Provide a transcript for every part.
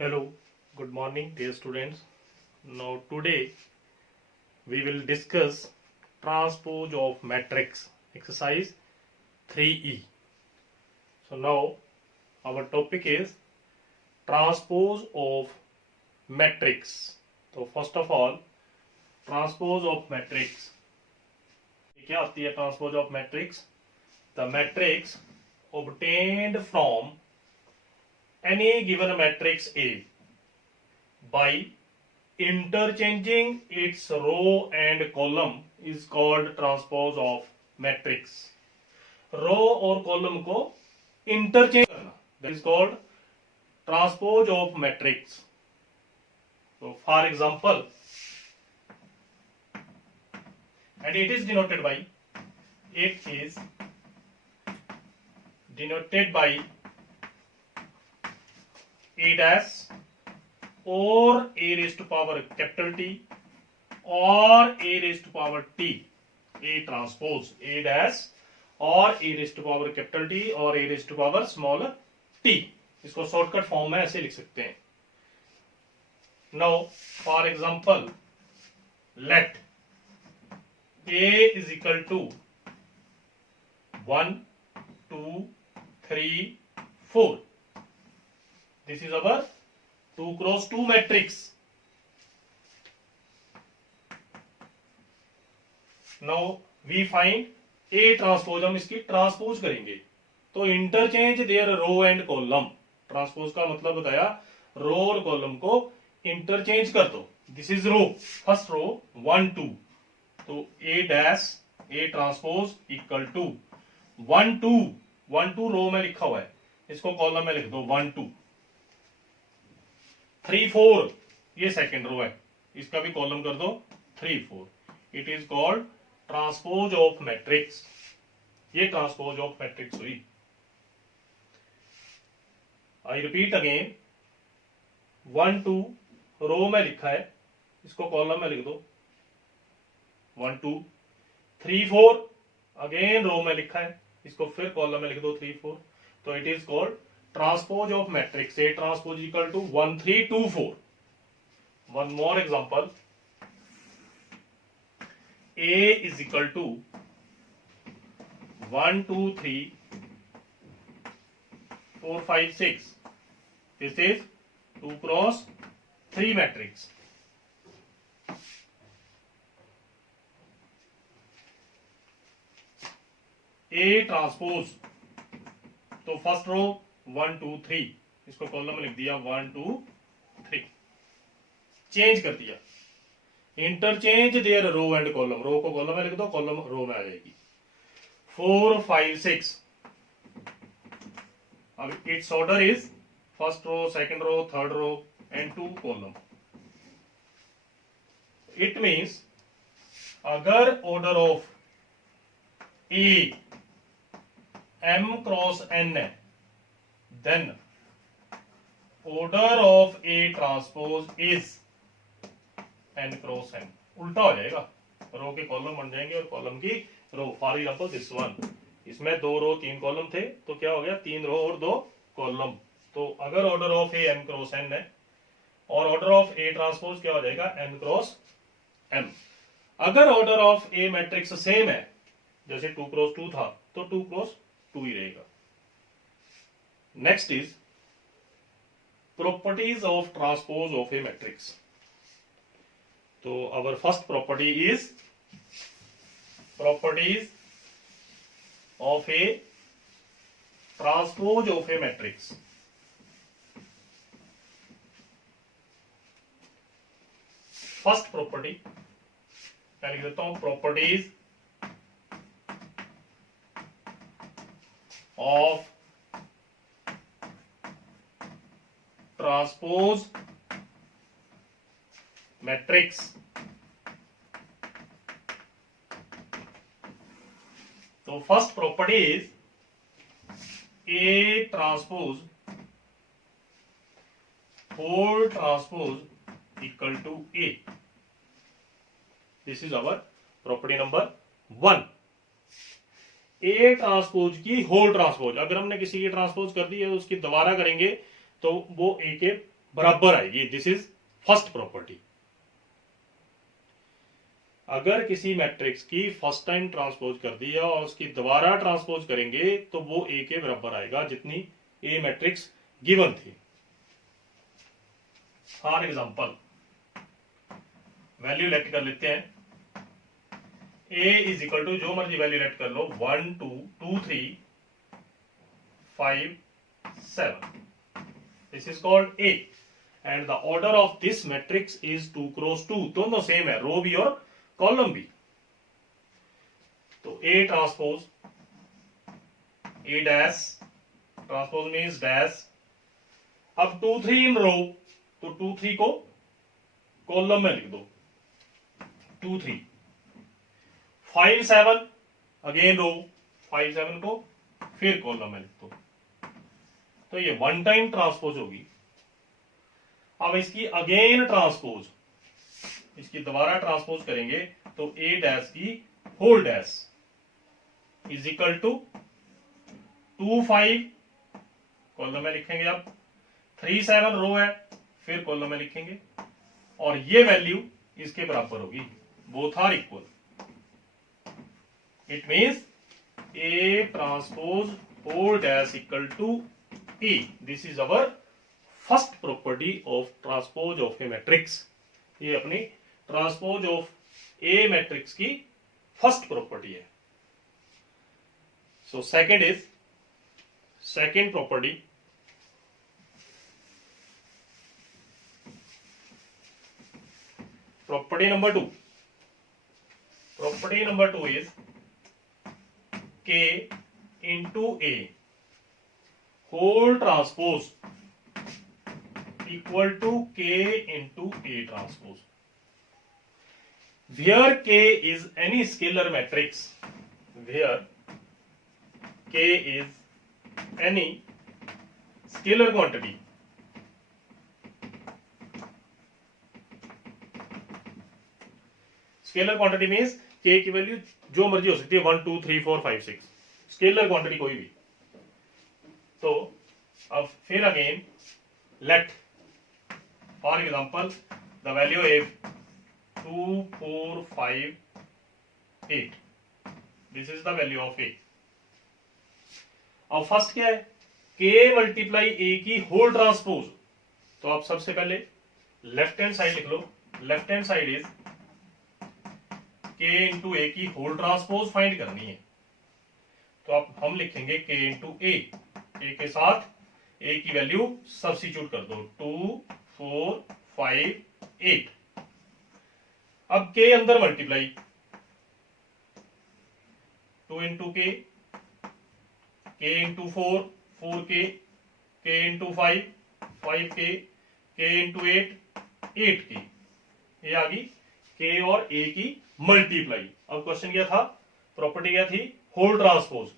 Hello, good morning, dear students. Now, today we will discuss transpose of matrix, exercise 3E. So, now our topic is transpose of matrix. So, first of all, transpose of matrix. क्या आती है transpose of matrix? The matrix obtained from any given matrix A by interchanging its row and column is called transpose of matrix. रो और column को interchange करना, that is called transpose of matrix. So for example, and it is denoted by a dash or a raised to power capital T or a raised to power T, A transpose A dash और a raised to power capital T और a raised to power small t. इसको shortcut form में ऐसे लिख सकते हैं. Now for example, let A is equal to 1, 2, 3, 4. This is our 2 cross 2 matrix. Now we find A transpose. हम इसकी transpose करेंगे तो interchange their row and column. Transpose का मतलब बताया, रो और कॉलम को इंटरचेंज कर दो. This is row, first row 1 2, तो A dash A transpose equal to 1 2. 1 2 row में लिखा हुआ है, इसको कॉलम में लिख दो 1 2. 3 4 ये सेकंड रो है, इसका भी कॉलम कर दो 3 4. It is called transpose of matrix. ये ट्रांसपोज ऑफ मैट्रिक्स हुई. आई रिपीट अगेन, 1 2 रो में लिखा है, इसको कॉलम में लिख दो 1 2. 3 4 अगेन रो में लिखा है, इसको फिर कॉलम में लिख दो 3 4. तो it is called transpose of matrix. A transpose equal to 1 3 2 4. One more example, A is equal to 1 2 3 4 5 6. This is 2 cross 3 matrix. A transpose, तो फर्स्ट रो 1 2 3, इसको कॉलम में लिख दिया 1 2 3. चेंज कर दिया, interchange their row and column. Row को column में लिख दो, कॉलम रो में आ जाएगी. 4 5 6. अब it's order is first row, second row, third row and 2 column. It means अगर order of A m cross n है, then order of A transpose is n cross n. उल्टा हो जाएगा, रो के कॉलम बन जाएंगे और कॉलम की रो. फॉर एग्जाम्पल दिस वन, इसमें 2 रो 3 कॉलम थे, तो क्या हो गया 3 रो और 2 कॉलम. तो अगर order of A m cross n है और ऑर्डर ऑफ A ट्रांसपोज क्या हो जाएगा n क्रॉस m. अगर order of A matrix same है, जैसे 2 क्रॉस 2 था, तो 2 क्रॉस 2 ही रहेगा. Next is properties of transpose of A matrix. तो our first property is properties of a transpose of a matrix. First property मैं लिख देता हूं, प्रॉपर्टीज ऑफ ट्रांसपोज मैट्रिक्स. तो first property is A transpose whole transpose equal to A. This is our property number 1. A transpose की whole transpose, अगर हमने किसी की ट्रांसपोज कर दी है तो उसकी दोबारा करेंगे तो वो A के बराबर आएगी। This is first property. अगर किसी मैट्रिक्स की फर्स्ट टाइम ट्रांसपोज कर दी और उसकी दोबारा ट्रांसपोज करेंगे तो वो ए के बराबर आएगा जितनी ए मैट्रिक्स गिवन थी। फॉर एग्जांपल वैल्यू लेट कर लेते हैं। ए इज इक्वल टू जो मर्जी वैल्यू लेट कर लो, 1 2 2 3 5 7। This is called A and the order of this matrix is 2 cross 2। दोनों सेम है, रो भी और कॉलम भी। तो A transpose, A dash transpose means dash. अब 2 3 इन रो, तो 2 3 को कॉलम में लिख दो, 2 3। 5 7 अगेन रो, 5 7 को फिर कॉलम में लिख दो। तो ये वन टाइम ट्रांसपोज होगी। अब इसकी अगेन ट्रांसपोज, इसकी दोबारा ट्रांसपोज करेंगे तो ए डैश की whole dash is equal to 2 5 column में लिखेंगे। अब 3 7 रो है, फिर कॉलम में लिखेंगे और ये वैल्यू इसके बराबर होगी, both are equal. It means A transpose whole dash equal to A. This is our first property of transpose of A matrix. ये अपनी ट्रांसपोज ऑफ ए मैट्रिक्स की फर्स्ट प्रॉपर्टी है। So second is, second property, property number 2। Property number 2 is K into A whole transpose equal to K into A transpose, where K is any scalar matrix, where K is any scalar quantity scalar quantity means के की value जो मर्जी हो सकती है, 1 2 3 4 5 6, scalar quantity कोई भी। तो अब फिर again let for example the value is 2 4 5 8। This is the value of A. अब फर्स्ट क्या है, के मल्टीप्लाई ए की होल ट्रांसपोज। तो आप सबसे पहले लेफ्ट हैंड साइड लिख लो। लेफ्ट हैंड साइड इज के इंटू ए की होल ट्रांसपोज फाइंड करनी है। तो आप हम लिखेंगे के इंटू ए के साथ ए की वैल्यू सब्स्टिट्यूट कर दो, 2 4 5 8। अब के अंदर मल्टीप्लाई, 2 इंटू के इंटू 4 4 के इंटू 5 5 के इंटू 8 8 के। ये आ गई के और ए की मल्टीप्लाई। अब क्वेश्चन क्या था, प्रॉपर्टी क्या थी, होल ट्रांसपोज।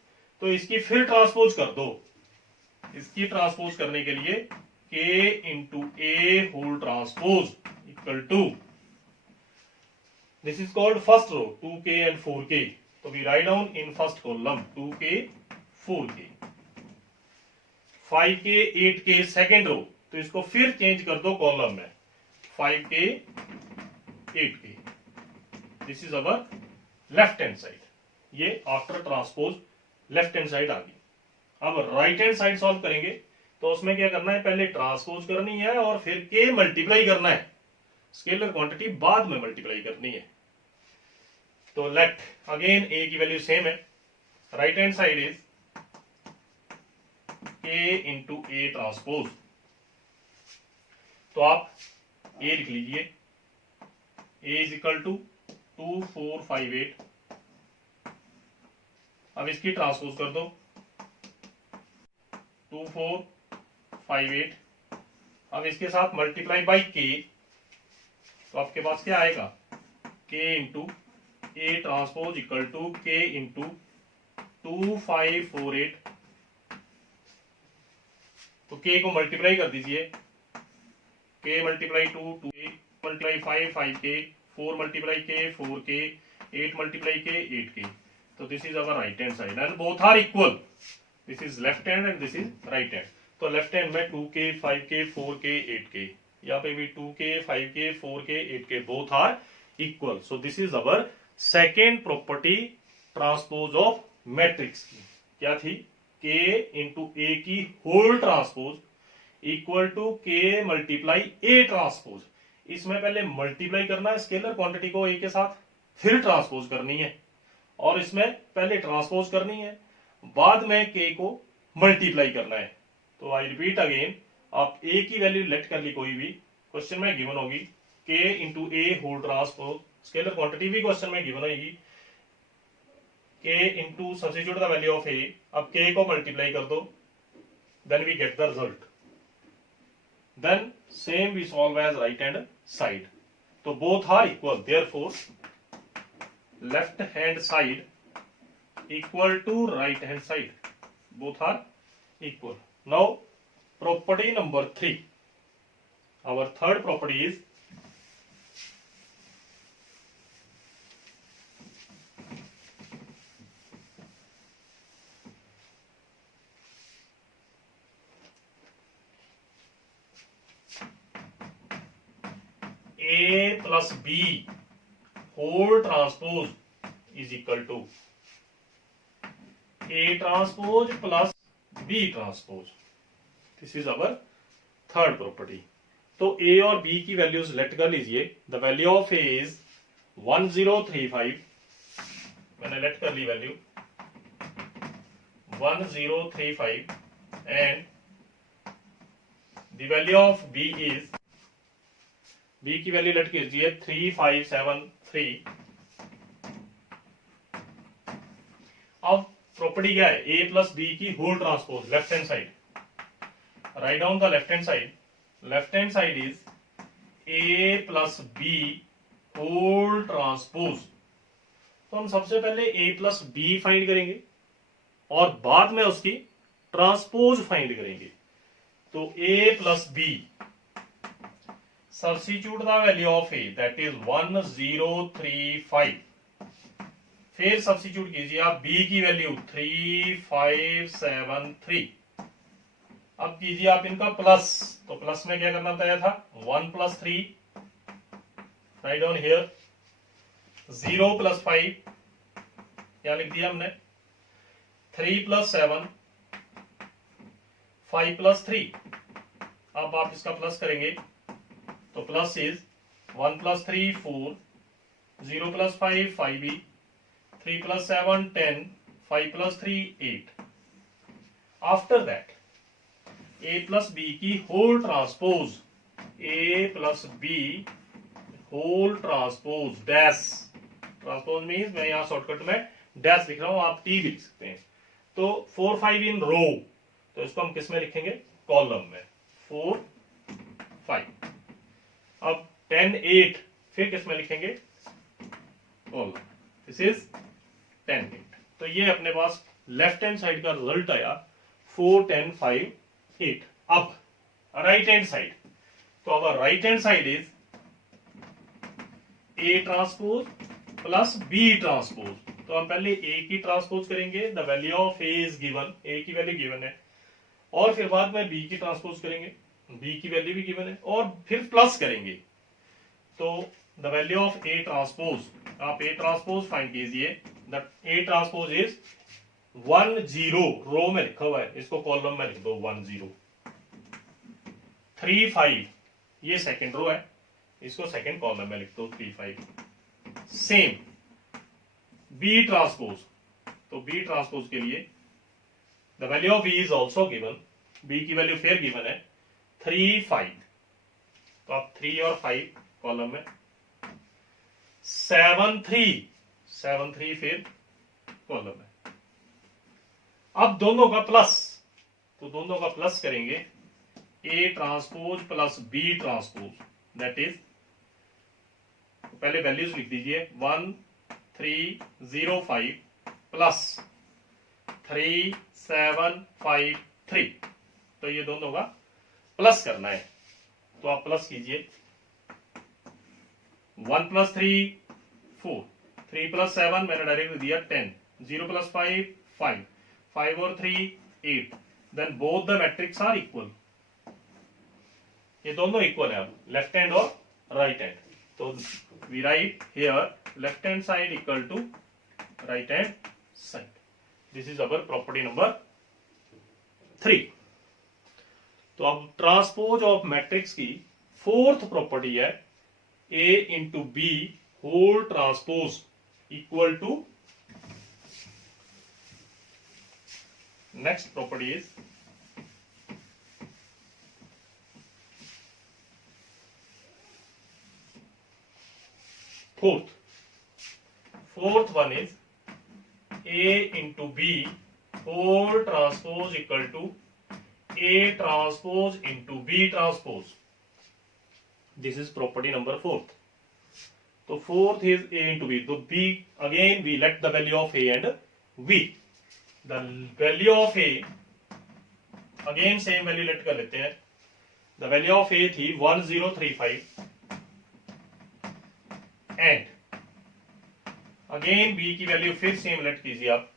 तो इसकी फिर ट्रांसपोज कर दो। इसकी ट्रांसपोज करने के लिए K into A whole transpose equal to, this is called first row, 2k and 4k। तो we write down in first column 2k 4k, 5k 8k second row. तो इसको फिर चेंज कर दो कॉलम में, 5k 8k। This is our left hand side. ये after transpose left hand side आ गई। अब राइट हैंड साइड सॉल्व करेंगे तो उसमें क्या करना है, पहले ट्रांसपोज करनी है और फिर के मल्टीप्लाई करना है। स्केलर क्वांटिटी बाद में मल्टीप्लाई करनी है। तो लेट अगेन ए की वैल्यू सेम है। राइट हैंड साइड इज के इंटू ए ट्रांसपोज। तो आप ए लिख लीजिए, ए इज इक्वल टू 2 4 5 8। अब इसकी ट्रांसपोज कर दो, 2 4 5 8। अब इसके साथ मल्टीप्लाई बाई के। तो आपके पास क्या आएगा, K into A transpose equal to K into 2 5 4 8। तो के को मल्टीप्लाई कर दीजिए, के मल्टीप्लाई 2 2 मल्टीप्लाई 5 5 के, 4 मल्टीप्लाई के 4 के, 8 मल्टीप्लाई के 8 के। तो this is our right hand side and both are equal. This is left hand and this is right hand. तो लेफ्ट हैंड में 2k 5k 4k 8k, यहाँ पे भी 2k 5k 4k 8k both are equal. So this is our second property transpose of matrix की। क्या थी? k into A की whole transpose equal to k multiply A transpose. इसमें पहले multiply करना है स्केलर क्वांटिटी को a के साथ, फिर ट्रांसपोज करनी है, और इसमें पहले ट्रांसपोज करनी है, बाद में k को मल्टीप्लाई करना है। तो आई रिपीट अगेन, आप a की वैल्यू लेट कर ली कोई भी, क्वेश्चन में गिवन होगी k इंटू ए होल ट्रांसपोज, स्केलर क्वांटिटी भी क्वेश्चन में गिवन होगी k into substitute the value of a। अब k को मल्टीप्लाई कर दो, then we get the result. Then same we solve as right hand side. तो both are equal, therefore left hand side equal to right hand side, both are equal. Now property number 3, our third property is a plus b whole transpose is equal to a transpose plus b transpose. This is our third property. तो a और b की values let कर लीजिए। The value of a is 1035, मैंने लेट कर ली value 1035, and the value of b is, b की वैल्यू लेट कीजिए 3573। अब प्रॉपर्टी क्या है? a प्लस बी की whole transpose, left hand side. Right down the left hand side. Left hand side is a plus B whole transpose. तो हम सबसे पहले a प्लस बी फाइंड करेंगे और बाद में उसकी ट्रांसपोज फाइंड करेंगे। तो a plus B, substitute the value of a, that is 1035। फिर सब्स्टिट्यूट कीजिए आप b की वैल्यू 3573। अब कीजिए आप इनका प्लस, तो प्लस में क्या करना बताया था? 1 plus 3, write down here, 0 plus 5, क्या लिख दिया हमने? 3 प्लस 7, 5 प्लस 3। अब आप इसका प्लस करेंगे तो plus is 1 plus 3 4, 0 plus 5 5b, 3 plus 7 10, 5 plus 3 8। After that a plus b की whole transpose, a plus b whole transpose dash, transpose means मैं यहाँ शॉर्टकट में डैश लिख रहा हूँ, आप t लिख सकते हैं। तो 4 5 इन रो, तो इसको हम किस में लिखेंगे? कॉलम में, 4 5। अब 10 8 फिर किस में लिखेंगे? कॉलम। This is 10 8। तो ये अपने पास लेफ्ट हैंड साइड का रिजल्ट आया 4 10 5 8। अब राइट हैंड साइड, तो अगर right hand side is a transpose plus b transpose. तो हम पहले a की ट्रांसपोज करेंगे, the value of a is given, a की वैल्यू गिवन है, और फिर बाद में b की ट्रांसपोज करेंगे, b की वैल्यू भी गिवन है, और फिर प्लस करेंगे। तो the value of a transpose, आप a ट्रांसपोज फाइंड कीजिए। द a ट्रांसपोज इज 1 0, रो में लिखा हुआ है, इसको कॉलम में लिख दो 1 0। 3 5, ये सेकंड रो है, इसको सेकंड कॉलम में लिख दो 3 5। सेम b ट्रांसपोज, तो b ट्रांसपोज के लिए the value of b is also given, b की वैल्यू फिर गिवन है 3 5। तो आप 3 और 5 कॉलम में, 7 3 फिर कॉलम में। अब दोनों का प्लस, तो दोनों का प्लस करेंगे, a transpose plus b transpose, that is, पहले वैल्यूज लिख दीजिए 1 3 0 5 प्लस 3 7 5 3। तो ये दोनों का प्लस करना है, तो आप प्लस कीजिए। 1 प्लस 3 4, 3 प्लस 7 मैंने डायरेक्ट दिया 10, 0 प्लस 5 5, 5 और 3 8, then both the matrix are equal, ये दोनों इक्वल है, अब लेफ्ट हैंड और राइट हैंड, तो we write here left hand side equal to right hand side. This is our property number 3. तो अब ट्रांसपोज ऑफ मैट्रिक्स की फोर्थ प्रॉपर्टी है A into B whole transpose equal to, next property is fourth one is A into B whole transpose equal to A transpose into B transpose. This is property number 4th. So 4th is A into B. So B, again we let the value of A and B. The value of A, again same value let कर लेते हैं. The value of A थी 1035 and again B की value फिर same late कीजिए आप,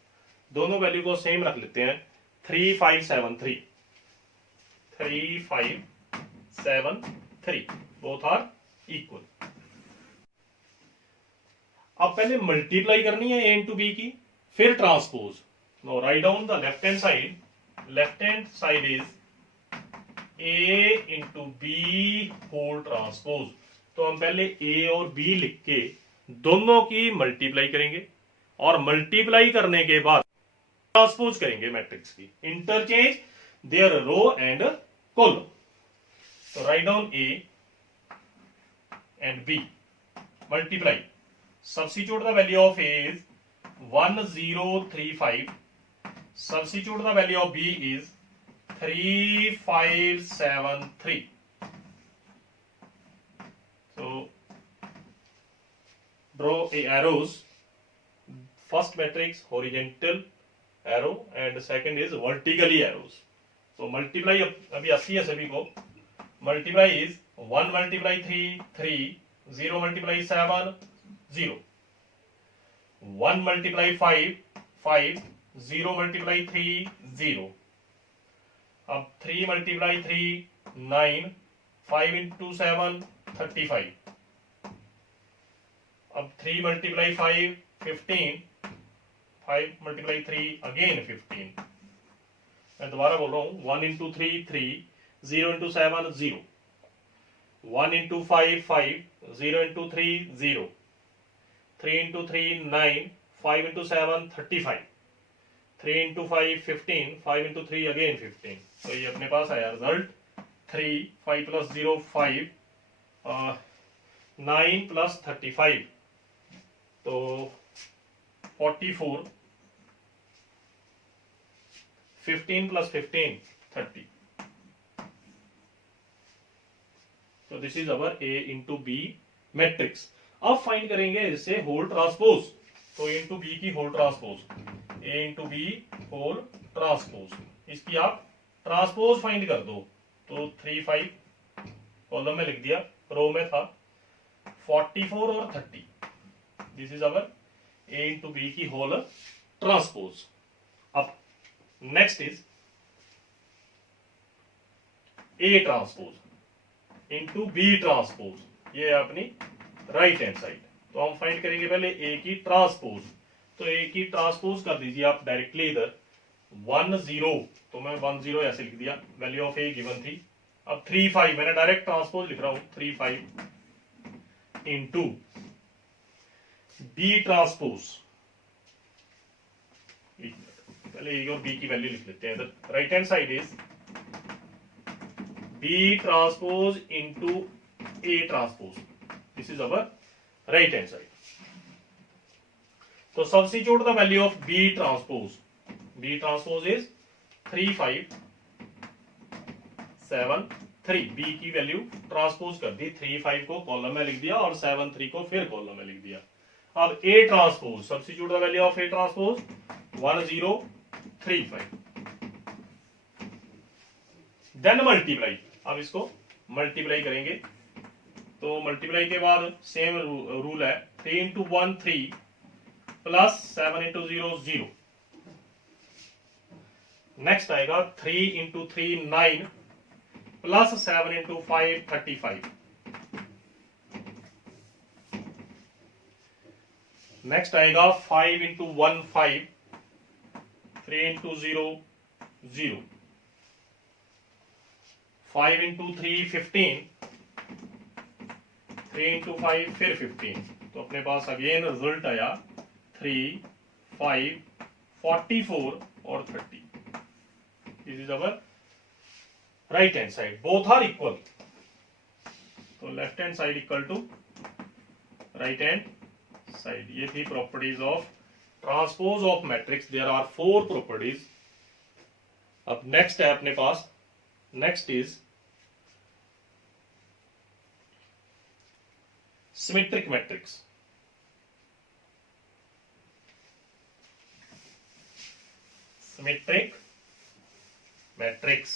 दोनों value को सेम रख लेते हैं 3573 बोथ आर इक्वल. अब पहले मल्टीप्लाई करनी है ए इंटू बी की, फिर transpose. No write down the left hand side is A into B whole transpose. तो हम पहले ए और बी लिख के दोनों की मल्टीप्लाई करेंगे और मल्टीप्लाई करने के बाद ट्रांसपोज करेंगे मैट्रिक्स की, interchange their row and column. तो right down A and B, multiply, substitute the value of A is 1035, substitute the value of B is 3573. So draw a arrows. First matrix horizontal arrow and second is vertically arrows. So multiply, अभी 80 है सभी को. Multiply is 1 multiply 3 3, 0 multiply 7 0, 1 multiply 5 5, 0 multiply 3 0. अब 3 multiply 3 9, 5 into 7 35. अब 3 multiply 5 15, 5 multiply 3 again 15. मैं दोबारा बोल रहा हूं, 1 into 3 3, 0 into 7 0, 1 into 5 5, 0 into 3 0, 3 into 3 9, 5 into 7 35, 3 into 5 15, 5 into 3 again 15. तो ये अपने पास आया रिजल्ट 3, 5 plus 0 5, 9 plus 35, तो 44, 15 plus 15 30. तो this is our A into B matrix. अब फाइंड करेंगे इससे होल ट्रांसपोज. तो ए इंटू बी की whole transpose, A into B whole transpose, इसकी आप ट्रांसपोज फाइंड कर दो. तो 3 5 कॉलम में लिख दिया, रो में था 44 और 30. This is our A into B की होल ट्रांसपोज. अब next is A transpose into B transpose, ये है अपनी राइट हैंड साइड. तो हम फाइंड करेंगे पहले ए की ट्रांसपोज. तो ए की ट्रांसपोज कर दीजिए आप डायरेक्टली इधर 1 0, तो मैं 1 0 ऐसे लिख दिया, वैल्यू ऑफ ए गिवन थी. अब 3 5 मैंने डायरेक्ट ट्रांसपोज लिख रहा हूं, 3 5 इंटू बी ट्रांसपोज. पहले ए और बी की वैल्यू लिख लेते हैं इधर. Right hand side is B transpose into A transpose. This is our right hand side. तो substitute the value of B transpose. B transpose is 3 5 7 3. बी की वैल्यू ट्रांसपोज कर दी, 3 5 को कॉलम में लिख दिया और 7 3 को फिर कॉलम में लिख दिया. अब A transpose, substitute the value of A transpose 1 0 3 5. Then multiply. अब इसको मल्टीप्लाई करेंगे. तो मल्टीप्लाई के बाद सेम रूल है, 3 इंटू 1 3 प्लस 7 इंटू 0 0, नेक्स्ट आएगा 3 इंटू 3 9 प्लस 7 इंटू 5 35। नेक्स्ट आएगा 5 इंटू 1 5, 3 इंटू 0 0, 5 इंटू 3 15, 3 इंटू 5 फिर 15। तो अपने पास अगेन रिजल्ट आया 3 5 44 और 30। This is our right hand side, both are equal. तो left hand side equal to right hand side. ये थी properties of transpose of matrix. There are 4 properties. अब next है अपने पास, next is symmetric matrix. Symmetric matrix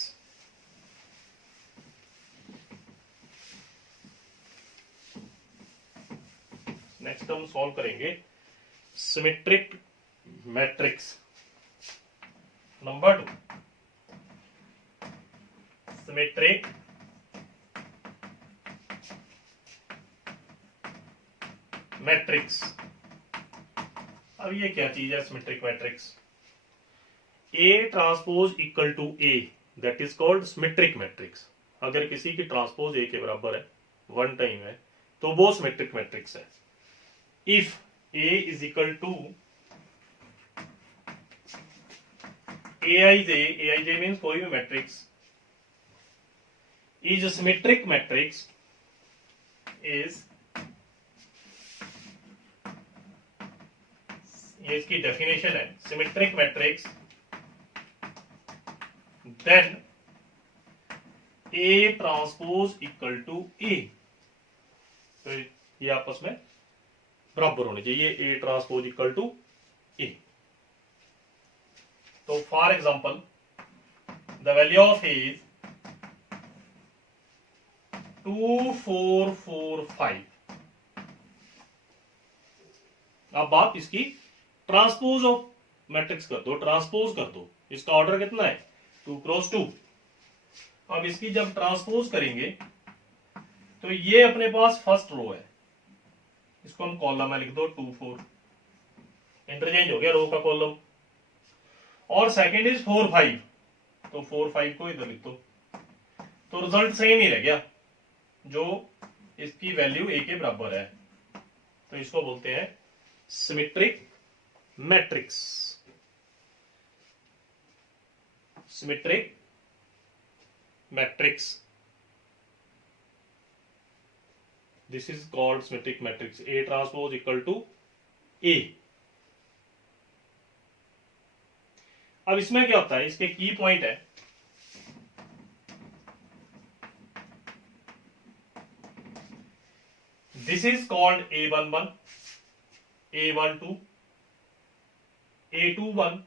next हम solve करेंगे symmetric matrix number 2। Symmetric matrix. अब ये क्या चीज है symmetric matrix? A transpose equal to A, that is called symmetric matrix. अगर किसी की ट्रांसपोज ए के बराबर है, वन टाइम है, तो वो सिमेट्रिक मैट्रिक्स है। If A is equal to Aij means कोई भी matrix is a symmetric matrix, is ये इसकी डेफिनेशन है, symmetric matrix, then A transpose equal to A। तो ये आपस में बराबर होने चाहिए, A transpose equal to A. तो for example the value of A is 2445। अब आप इसकी ट्रांसपोज ऑफ मैट्रिक्स कर दो, ट्रांसपोज कर दो। इसका ऑर्डर कितना है? 2 क्रॉस 2। अब इसकी जब ट्रांसपोज करेंगे तो ये अपने पास फर्स्ट रो है, इसको हम कॉलम में लिख दो 2 4, इंटरचेंज हो गया रो का कॉलम। और सेकंड इज 4 5, तो 4 5 को इधर लिख दो। तो रिजल्ट सेम ही रह गया, जो इसकी वैल्यू ए के बराबर है। तो इसको बोलते हैं symmetric matrix. Symmetric matrix, this is called symmetric matrix. A transpose equal to A। अब इसमें क्या होता है, इसके की पॉइंट है, this is called A11, A12, A21,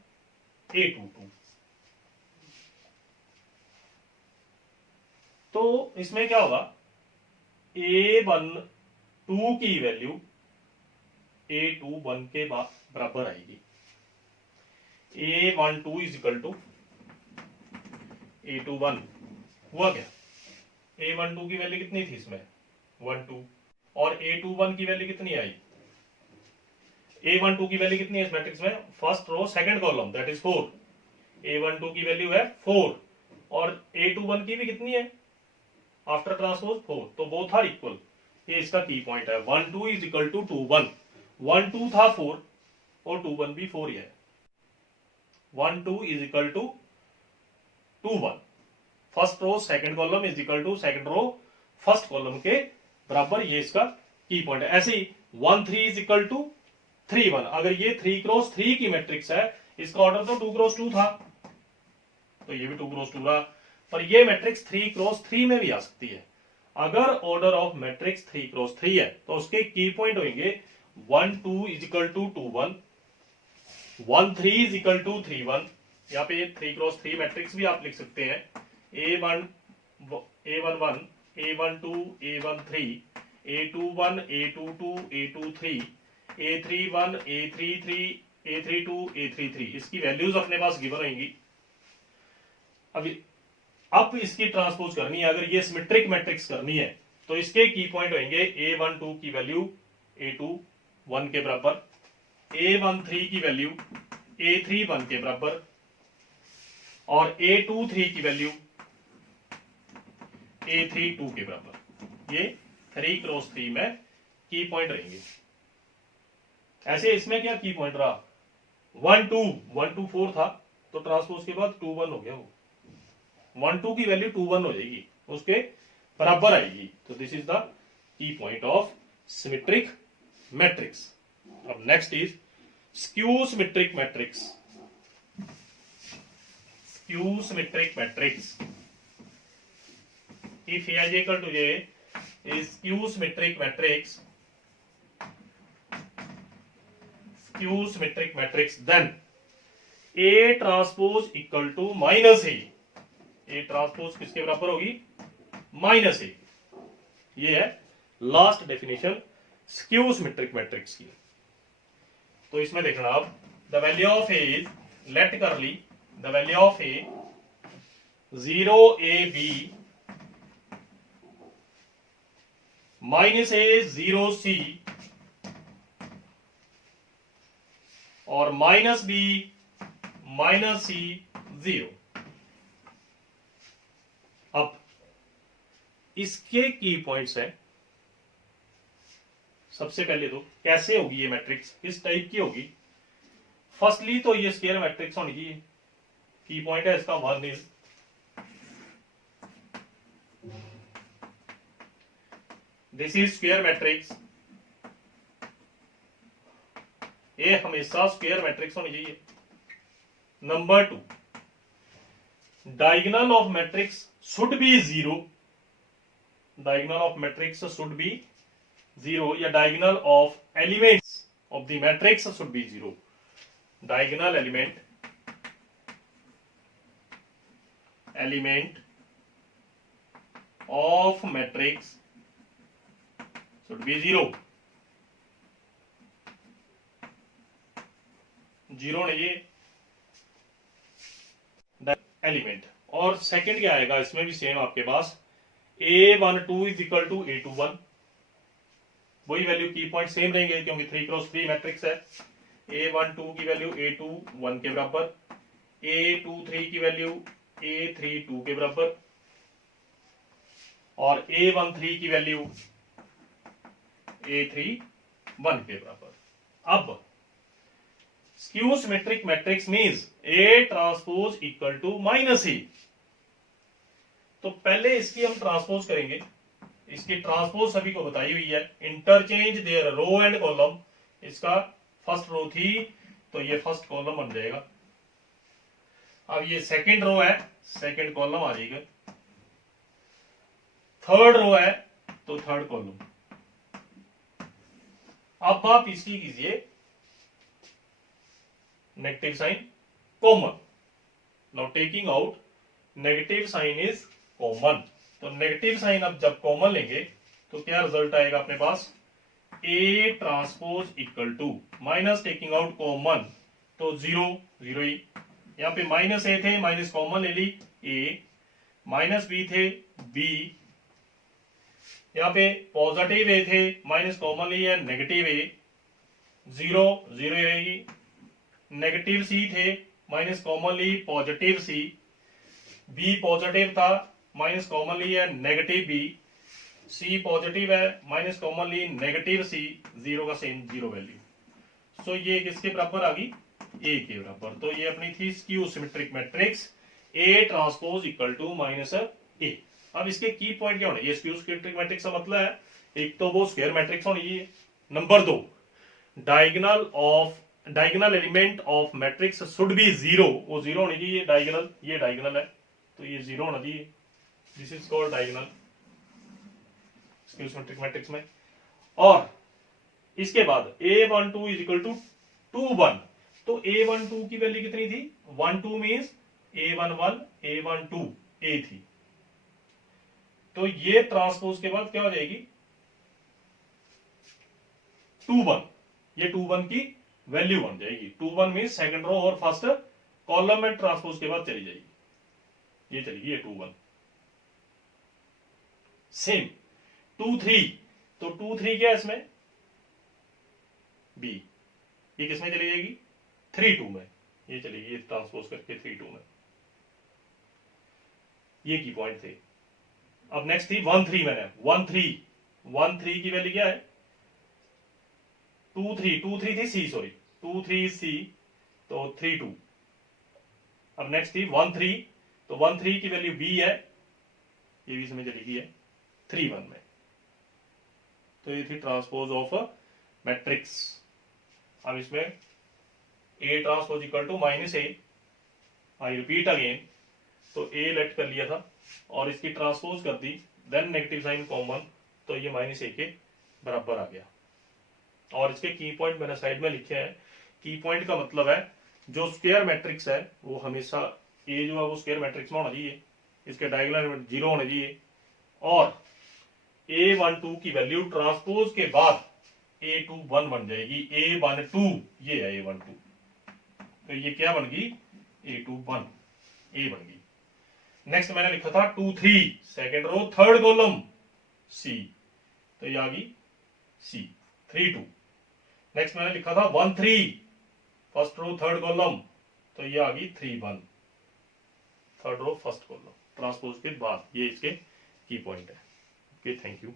A22। तो इसमें क्या होगा, A12 की वैल्यू A21 के बराबर आएगी। A12 is equal to A21 हुआ क्या? A12 की वैल्यू कितनी थी इसमें? 1 2। और A21 की वैल्यू कितनी आई? A12 की वैल्यू कितनी है इस मैट्रिक्स में? First row second column, that is 4। A12 की वैल्यू है 4 और A21 की भी कितनी है आफ्टर ट्रांसपोज? 4। तो बोथ आर इक्वल। ये इसका की पॉइंट है। 1 2 इज इक्वल टू 2 1। 1 2 था 4 और 2 1 भी 4 ही है। 1 2 is equal to 2 1। First row second column is equal to second row first column के बराबर, ये इसका की पॉइंट है। ऐसे ही 1 3 इज इक्वल टू 3 1। अगर ये 3 क्रॉस 3 की मैट्रिक्स है, इसका ऑर्डर तो 2 क्रॉस 2 था, तो ये भी 2 क्रॉस 2 रहा। पर ये मैट्रिक्स 3 क्रॉस 3 में भी आ सकती है। अगर ऑर्डर ऑफ मैट्रिक्स 3 क्रॉस 3 है तो उसके की पॉइंट होंगे 1 2 is equal to 2 1, 1 3 is equal to 3 1। यहाँ पे 3 क्रॉस 3 मैट्रिक्स भी आप लिख सकते हैं। A11, A12, A13, A21, A22, A23, A31, A33, A32, A33। इसकी वैल्यूज अपने पास गिवन होंगी। अब इसकी ट्रांसपोज करनी है, अगर ये सिमेट्रिक मैट्रिक्स करनी है तो इसके की पॉइंट होंगे A12 की वैल्यू A21 के बराबर, A13 की वैल्यू A31 के बराबर और A23 की वैल्यू A32 के बराबर। ये 3 क्रॉस 3 में की पॉइंट रहेंगे। ऐसे इसमें क्या की पॉइंट रहा, 1 2 1 2 4 था तो ट्रांसपोज के बाद 2 1 हो गया, वो 1 2 की वैल्यू 2 1 हो जाएगी, उसके बराबर आएगी। तो this is the key point of symmetric matrix. अब next is skew symmetric matrix. Skew symmetric matrix, if A is equal to J is skew symmetric matrix, skew symmetric matrix, then A transpose equal to minus A, A transpose किसके बराबर होगी, minus A। ये है last definition skew symmetric matrix की। तो इसमें देखना आप, the value of A is, let करली the value of A 0 AB minus A 0 C और माइनस B माइनस C 0। अब इसके की पॉइंट्स हैं। सबसे पहले तो कैसे होगी ये मैट्रिक्स, किस टाइप की होगी। फर्स्टली तो ये स्क्वायर मैट्रिक्स होनी चाहिए। की पॉइंट है इसका 1 is, this is square matrix. ये हमेशा स्क्वायर मैट्रिक्स होनी चाहिए। Number 2, diagonal of matrix should be 0, diagonal of matrix should be 0 या diagonal of elements of the matrix should be 0। Diagonal element of matrix should be 0, 0 नहीं ये element. और second क्या आएगा, इसमें भी सेम आपके पास A12 is equal to A21, वही वैल्यू की पॉइंट सेम रहेंगे क्योंकि 3 क्रॉस 3 मैट्रिक्स है। A12 की वैल्यू A21 के बराबर, A23 की वैल्यू A32 के बराबर और A13 की वैल्यू A31 के बराबर। अब skew symmetric matrix means A transpose equal to minus A। तो पहले इसकी हम ट्रांसपोज करेंगे, इसकी ट्रांसपोज सभी को बताई हुई है। Interchange their row and column, इसका फर्स्ट रो थी तो ये फर्स्ट कॉलम बन जाएगा। अब ये सेकंड रो है, सेकंड कॉलम आ जाएगा। थर्ड रो है तो थर्ड कॉलम। अब आप इसकी कीजिए negative sign common. Now taking out negative sign is common, तो नेगेटिव साइन अब जब कॉमन लेंगे तो क्या रिजल्ट आएगा अपने पास, A transpose equal to minus taking out common तो 0 0 ही। यहां पे माइनस A थे, माइनस कॉमन ले ली A, माइनस B थे B, यहाँ पे पॉजिटिव ए थे, माइनस कॉमन ली है नेगेटिव ए, 0 0 रहेगी। नेगेटिव सी थे, माइनस कॉमन ली पॉजिटिव सी, बी पॉजिटिव था, माइनस कॉमन ली है नेगेटिव बी, सी पॉजिटिव है, माइनस कॉमन ली नेगेटिव सी, 0 का सेम 0 वैल्यू। सो ये किसके बराबर आ गई, ए के बराबर। तो ये अपनी थी skew symmetric matrix A transpose equal to minus A. अब इसके की पॉइंट क्या होने, ये स्क्यू सिमेट्रिक मैट्रिक्स का मतलब है एक तो वो स्क्वायर मैट्रिक्स होनी चाहिए। Number 2, diagonal element of matrix should be 0, वो 0 होनी चाहिए। डायगोनल, ये डायगोनल है तो ये 0 होना चाहिए। This is called diagonal skew symmetric matrix में। और इसके बाद A12 इज इक्वल टू 2 1, तो A12 की वैल्यू कितनी थी, 1 2 मीन्स A11 A12 A थी, तो ये ट्रांसपोज के बाद क्या हो जाएगी 2 1, ये 2 1 की वैल्यू बन जाएगी। 2 1 मीन सेकंड रो और फर्स्ट कॉलम में ट्रांसपोज के बाद चली जाएगी। ये चलेगी ये 2 1। सेम 2 3, तो 2 3 क्या है इसमें, बी, ये किसमें चली जाएगी 3 2 में, ये चलेगी ये ट्रांसपोज करके 3 2 में। ये की पॉइंट थे। अब नेक्स्ट थी 1 3, मैंने 1 3 की वैल्यू क्या है 2 3 थी सी, सॉरी 2 3 सी, तो 3 2। अब नेक्स्ट थी 1 3, तो 1 3 की वैल्यू बी है, ये भी इसमें चलेगी है 3 1 में। तो ये थी ट्रांसपोज ऑफ मैट्रिक्स। अब इसमें A transpose equal to -a, I repeat again, तो ए लेट कर लिया था और इसकी ट्रांसपोज कर दी, देन नेगेटिव साइन कॉमन, तो ये -a के बराबर आ गया। और इसके की पॉइंट मैंने साइड में लिखे हैं। की पॉइंट का मतलब है जो स्क्वायर मैट्रिक्स है वो हमेशा ए जो है वो स्क्वायर मैट्रिक्स में होना चाहिए, इसके डायगोनल एलिमेंट 0 होने चाहिए, और A12 की वैल्यू ट्रांसपोज के बाद A21 बन जाएगी, A12 ये है A12, तो ये क्या बन गई A21, ए बन गई। नेक्स्ट मैंने लिखा था 2 3, second row third column C, तो ये आ गई C 3 2। नेक्स्ट मैंने लिखा था 1 3, फर्स्ट रो थर्ड कॉलम, तो ये आ गई 3 1, third row first column transpose के बाद। ये इसके की पॉइंट है। Okay, thank you.